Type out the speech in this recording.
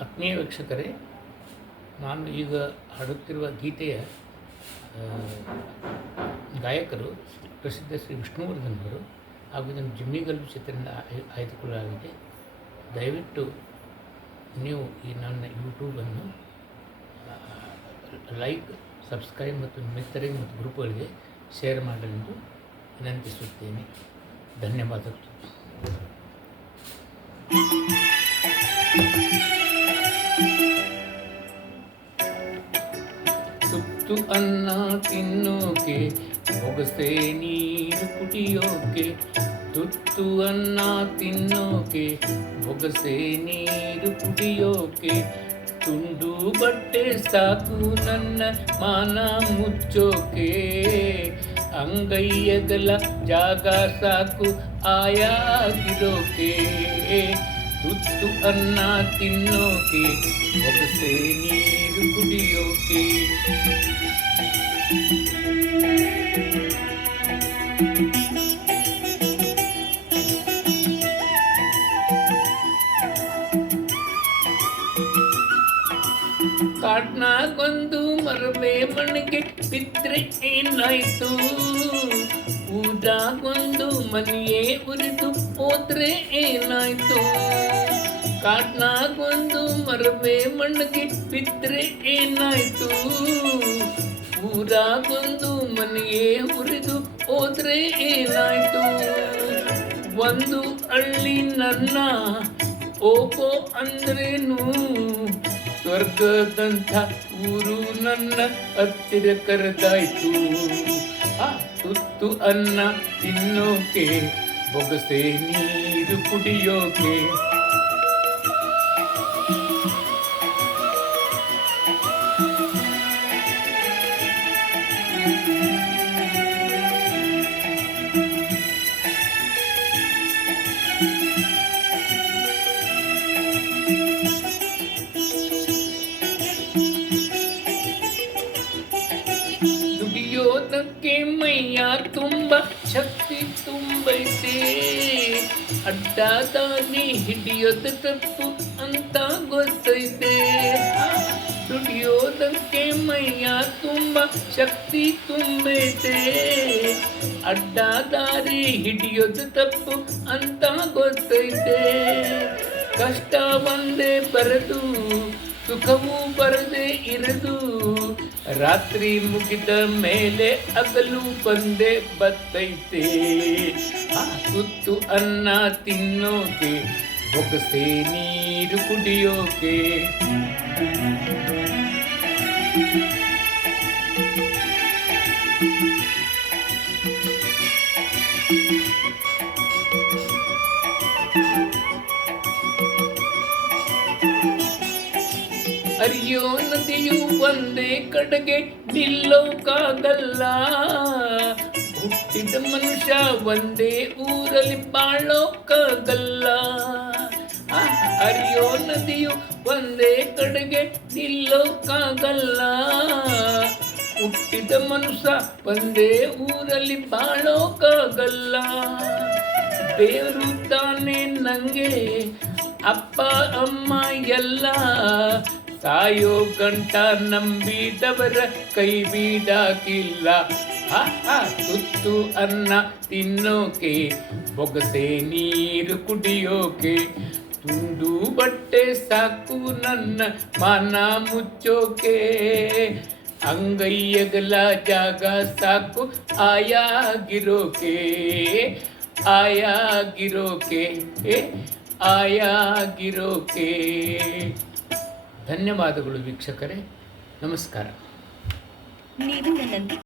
ಆತ್ಮೀಯ ವೀಕ್ಷಕರೇ, ನಾನು ಈಗ ಹಾಡುತ್ತಿರುವ ಗೀತೆಯ ಗಾಯಕರು ಪ್ರಸಿದ್ಧ ಶ್ರೀ ವಿಷ್ಣುವರ್ಧನ್ ಅವರು. ಹಾಗೂ ಇದನ್ನು ಜಿಮ್ಮಿಗಲ್ಲು ಚಿತ್ರದಿಂದ ಆಯ್ದುಕೊಳ್ಳಲಾಗಿದೆ. ದಯವಿಟ್ಟು ನೀವು ಈ ನನ್ನ ಯೂಟ್ಯೂಬನ್ನು ಲೈಕ್, ಸಬ್ಸ್ಕ್ರೈಬ್ ಮತ್ತು ಮಿತ್ರರಿಗೆ ಮತ್ತು ಗ್ರೂಪ್ಗಳಿಗೆ ಶೇರ್ ಮಾಡಲೆಂದು ವಿನಂತಿಸುತ್ತೇನೆ. ಧನ್ಯವಾದಗಳು. ತುತ್ತು ಅನ್ನ ತಿನ್ನೋಕೆ, ಬೊಗಸೆ ನೀರು ಕುಡಿಯೋಕೆ. ತುತ್ತು ಅನ್ನ ತಿನ್ನೋಕೆ, ಬೊಗಸೆ ನೀರು ಕುಡಿಯೋಕೆ. ತುಂಡು ಬಟ್ಟೆ ಸಾಕು ನನ್ನ ಮಾನ ಮುಚ್ಚೋಕೆ. ಅಂಗೈಯಗಲ ಜಾಗ ಸಾಕು ಆಯಾಗಿರೋಕೆ. ತುತ್ತು ಅನ್ನ ತಿನ್ನೋಕೆ, ಬೊಗಸೆ ನೀರು ಕುಡಿಯೋಕೆ. ಕಾಡ್ನಾಗೊಂದು ಮರವೇ ಮಣ್ಣಿಗೆ ಬಿದ್ದರೆ ಏನಾಯ್ತು? ಊರಾಗೊಂದು ಮನೆಯೇ ಉರಿದು ಹೋದ್ರೆ ಏನಾಯ್ತು? ಕಾಡ್ನಾಗೊಂದು ಮರವೇ ಮಣ್ಣಿಗೆ ಬಿದ್ದರೆ ಏನಾಯ್ತು? ಊರಾಗೊಂದು ಮನೆಯೇ ಉರಿದು ಹೋದ್ರೆ ಏನಾಯ್ತು? ಒಂದು ಹಳ್ಳಿ ನನ್ನ ಓಪೋ ಅಂದ್ರೇನು? ಸ್ವರ್ಗದಂಥ ಊರು ನನ್ನ ಹತ್ತಿರ ಕರೆದಾಯ್ತು. ಆ ತುತ್ತು ಅನ್ನ ತಿನ್ನೋಕೆ, ಬೊಗಸೆ ನೀರು ಕುಡಿಯೋಕೆ. ದುಡಿಯೋದಕ್ಕೆ ಮೈಯ ತುಂಬ ಶಕ್ತಿ ತುಂಬೈತೆ. ಅಡ್ಡಾದಾಗಿ ಹಿಡಿಯೋದು ತಪ್ಪು ಅಂತ ಗೊತ್ತೈತೆ. ದುಡಿಯೋದಕ್ಕೆ ಮೈಯ ತುಂಬ ಶಕ್ತಿ ತುಂಬೈತೆ. ಅಡ್ಡಾದಾರಿ ಹಿಡಿಯೋದು ತಪ್ಪು ಅಂತ ಗೊತ್ತೈತೆ. ಕಷ್ಟ ಒಂದೇ ಬರದು, ಸುಖವೂ ಬರದೆ ಇರದು. ರಾತ್ರಿ ಮುಗಿದ ಮೇಲೆ ಹಗಲು ಬಂದೇ ಬತ್ತೈತೆ. ತುತ್ತು ಅನ್ನ ತಿನ್ನೋಕೆ, ಬೊಗಸೆ ನೀರು ಕುಡಿಯೋಕೆ. ಹರಿಯೋ ನದಿಯು ಒಂದೇ ಕಡೆಗೆ ನಿಲ್ಲೋಕ್ಕಾಗಲ್ಲ. ಹುಟ್ಟಿದ ಮನುಷ್ಯ ಒಂದೇ ಊರಲ್ಲಿ ಬಾಳೋಕ್ಕಾಗಲ್ಲ. ಹರಿಯೋ ನದಿಯು ಒಂದೇ ಕಡೆಗೆ ನಿಲ್ಲೋಕ್ಕಾಗಲ್ಲ. ಹುಟ್ಟಿದ ಮನುಷ್ಯ ಒಂದೇ ಊರಲ್ಲಿ ಬಾಳೋಕ್ಕಾಗಲ್ಲ. ದೇವರು ತಾನೇ ನಂಗೆ ಅಪ್ಪ ಅಮ್ಮ ಎಲ್ಲ. ಸಾಯೋ ಗಂಟ ನಂಬಿದವರ ಕೈ ಬಿಡಾಕಿಲ್ಲ. ತುತ್ತು ಅನ್ನ ತಿನ್ನೋಕೆ, ಬೊಗಸೆ ನೀರು ಕುಡಿಯೋಕೆ. ತುಂಡು ಬಟ್ಟೆ ಸಾಕು ನನ್ನ ಮಾನ ಮುಚ್ಚೋಕೆ. ಅಂಗೈಯಗಲ ಜಾಗ ಸಾಕು ಆಯಾಗಿರೋಕೆ. ಆಯಾಗಿರೋಕೆ, ಆಯಾಗಿರೋಕೆ. ಧನ್ಯವಾದಗಳು ವೀಕ್ಷಕರೇ. ನಮಸ್ಕಾರ.